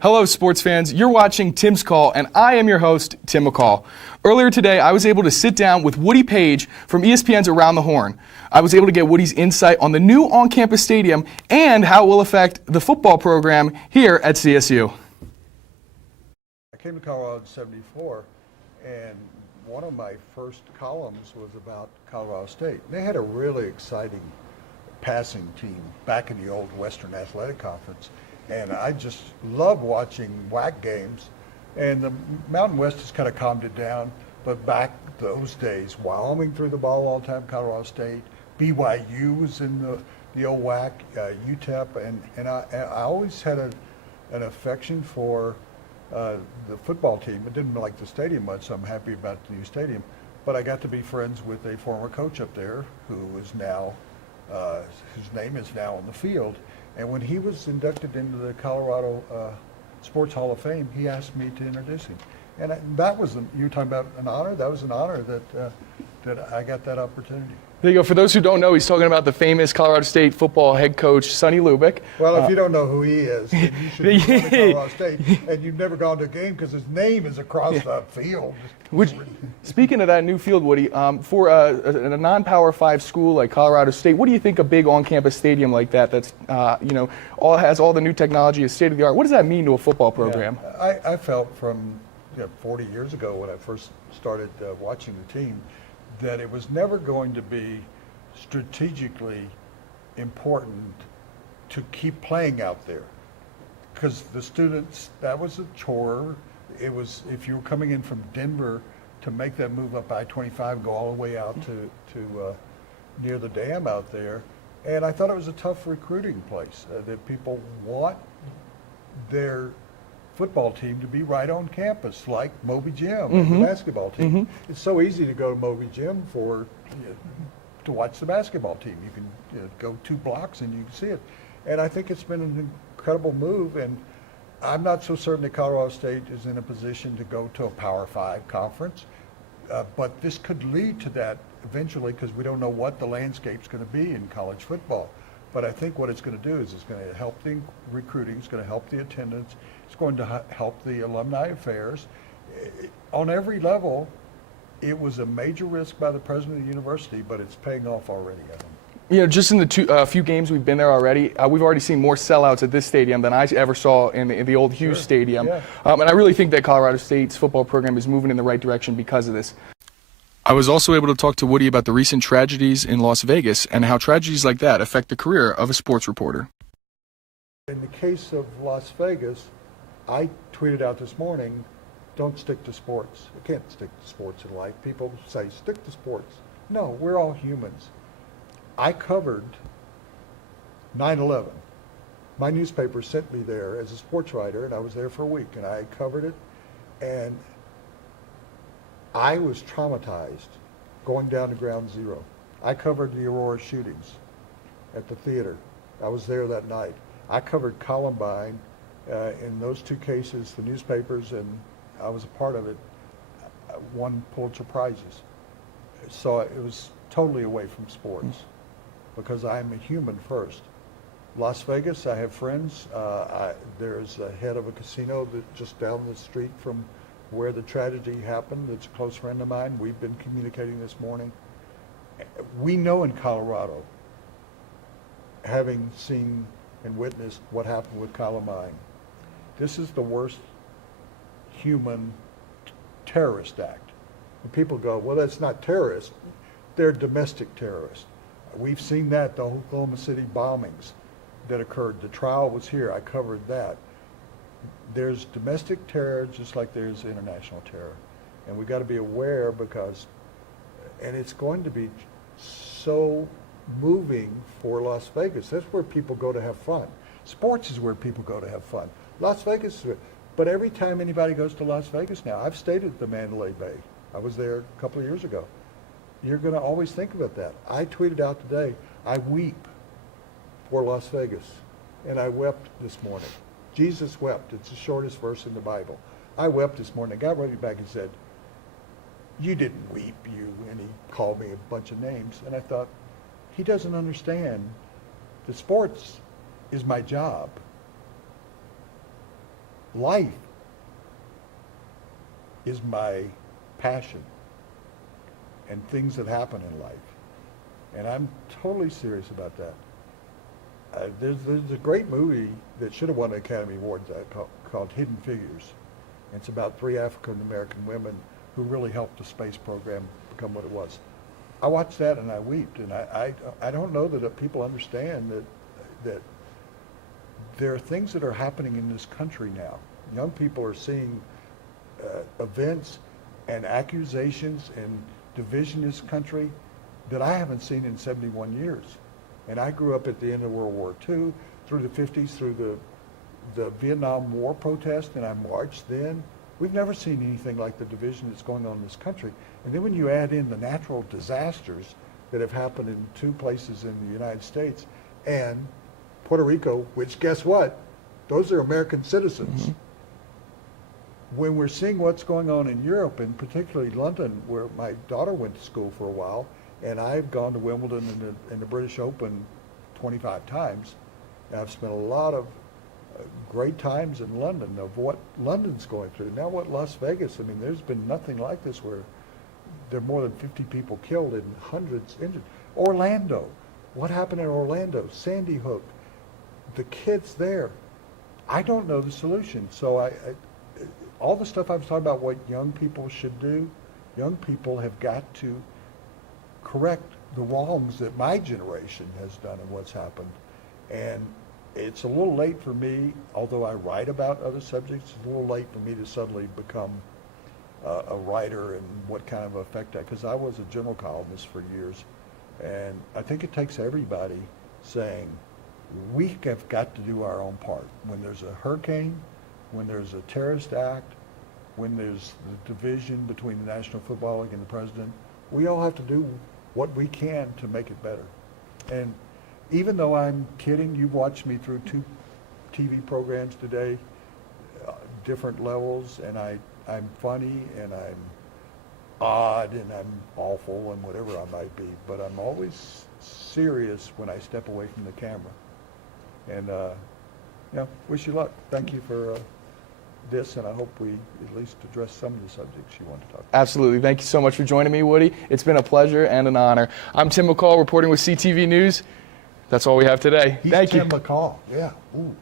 Hello, sports fans. You're watching Tim's Call, and I am your host, Tim McCall. Earlier today, I was able to sit down with Woody Paige from ESPN's Around the Horn. I was able to get Woody's insight on the new on-campus stadium and how it will affect the football program here at CSU. I came to Colorado in '74, and one of my first columns was about Colorado State. They had a really exciting passing team back in the old Western Athletic Conference. And I just love watching WAC games. And the Mountain West has kind of calmed it down. But back those days, Wyoming threw the ball all the time, Colorado State. BYU was in the old WAC, UTEP. And I always had an affection for the football team. I didn't like the stadium much, so I'm happy about the new stadium. But I got to be friends with a former coach up there who is now, whose name is now on the field. And when he was inducted into the Colorado Sports Hall of Fame, he asked me to introduce him. And that was, you were talking about an honor? That was an honor that I got that opportunity. There you go. For those who don't know, he's talking about the famous Colorado State football head coach, Sonny Lubick. Well, if you don't know who he is, then you should be going to Colorado State, and you've never gone to a game because his name is across the field. Speaking of that new field, Woody, for a non-Power 5 school like Colorado State, what do you think a big on-campus stadium like that's has all the new technology, is state of the art? What does that mean to a football program? Yeah, I felt from 40 years ago when I first started watching the team that it was never going to be strategically important to keep playing out there, because the students, that was a chore. It was, if you were coming in from Denver to make that move up I-25, go all the way out to near the dam out there. And I thought it was a tough recruiting place, that people want their football team to be right on campus, like Moby Gym, the basketball team. It's so easy to go to Moby Gym to watch the basketball team. You can go 2 blocks and you can see it. And I think it's been an incredible move. And I'm not so certain that Colorado State is in a position to go to a Power 5 conference, but this could lead to that eventually, because we don't know what the landscape's going to be in college football. But I think what it's going to do is it's going to help the recruiting, it's going to help the attendance, it's going to help the alumni affairs. On every level, it was a major risk by the president of the university, but it's paying off already, I think. Just in the few games we've been there already, we've already seen more sellouts at this stadium than I ever saw in the old Hughes Stadium. Yeah. And I really think that Colorado State's football program is moving in the right direction because of this. I was also able to talk to Woody about the recent tragedies in Las Vegas and how tragedies like that affect the career of a sports reporter. In the case of Las Vegas, I tweeted out this morning, don't stick to sports. You can't stick to sports in life. People say, stick to sports. No, we're all humans. I covered 9/11. My newspaper sent me there as a sports writer, and I was there for a week, and I covered it, and I was traumatized going down to Ground Zero. I covered the Aurora shootings at the theater. I was there that night. I covered Columbine. In those 2 cases, the newspapers, and I was a part of it, won Pulitzer Prizes. So it was totally away from sports because I'm a human first. Las Vegas, I have friends. There's a head of a casino that just down the street from where the tragedy happened. It's a close friend of mine. We've been communicating this morning. We know in Colorado, having seen and witnessed what happened with Columbine, this is the worst human terrorist act. And people go, well, that's not terrorist. They're domestic terrorists. We've seen that, the Oklahoma City bombings that occurred. The trial was here. I covered that. There's domestic terror just like there's international terror. And we got to be aware and it's going to be so moving for Las Vegas. That's where people go to have fun. Sports is where people go to have fun. Las Vegas is but every time anybody goes to Las Vegas now, I've stayed at the Mandalay Bay. I was there a couple of years ago. You're going to always think about that. I tweeted out today, I weep for Las Vegas. And I wept this morning. Jesus wept. It's the shortest verse in the Bible. I wept this morning. God wrote me back and said, you didn't weep, you. And he called me a bunch of names. And I thought, he doesn't understand that sports is my job. life is my passion and things that happen in life. And I'm totally serious about that. There's a great movie that should have won an Academy Award called Hidden Figures. And it's about 3 African-American women who really helped the space program become what it was. I watched that and I wept, and I don't know that people understand that there are things that are happening in this country now. Young people are seeing events and accusations and division in this country that I haven't seen in 71 years. And I grew up at the end of World War II, through the 50s, through the Vietnam War protest, and I marched then. We've never seen anything like the division that's going on in this country. And then when you add in the natural disasters that have happened in 2 places in the United States and Puerto Rico, which guess what? Those are American citizens. Mm-hmm. When we're seeing what's going on in Europe, and particularly London, where my daughter went to school for a while, and I've gone to Wimbledon and the British Open 25 times, and I've spent a lot of great times in London of what London's going through. Now what Las Vegas, I mean, there's been nothing like this where there are more than 50 people killed and hundreds injured. Orlando, what happened in Orlando? Sandy Hook, the kids there. I don't know the solution. So all the stuff I was talking about what young people should do, young people have got to correct the wrongs that my generation has done and what's happened. And it's a little late for me, although I write about other subjects, it's a little late for me to suddenly become a writer and what kind of effect because I was a general columnist for years. And I think it takes everybody saying, we have got to do our own part. When there's a hurricane, when there's a terrorist act, when there's the division between the National Football League and the president, we all have to do what we can to make it better. And even though I'm kidding, you've watched me through 2 TV programs today, different levels, and I'm funny and I'm odd and I'm awful and whatever I might be, but I'm always serious when I step away from the camera. And wish you luck. Thank you for this, and I hope we at least address some of the subjects you want to talk about. Absolutely. Thank you so much for joining me, Woody. It's been a pleasure and an honor. I'm Tim McCall reporting with CTV News. That's all we have today. He's Thank you. Tim McCall. Yeah. Ooh.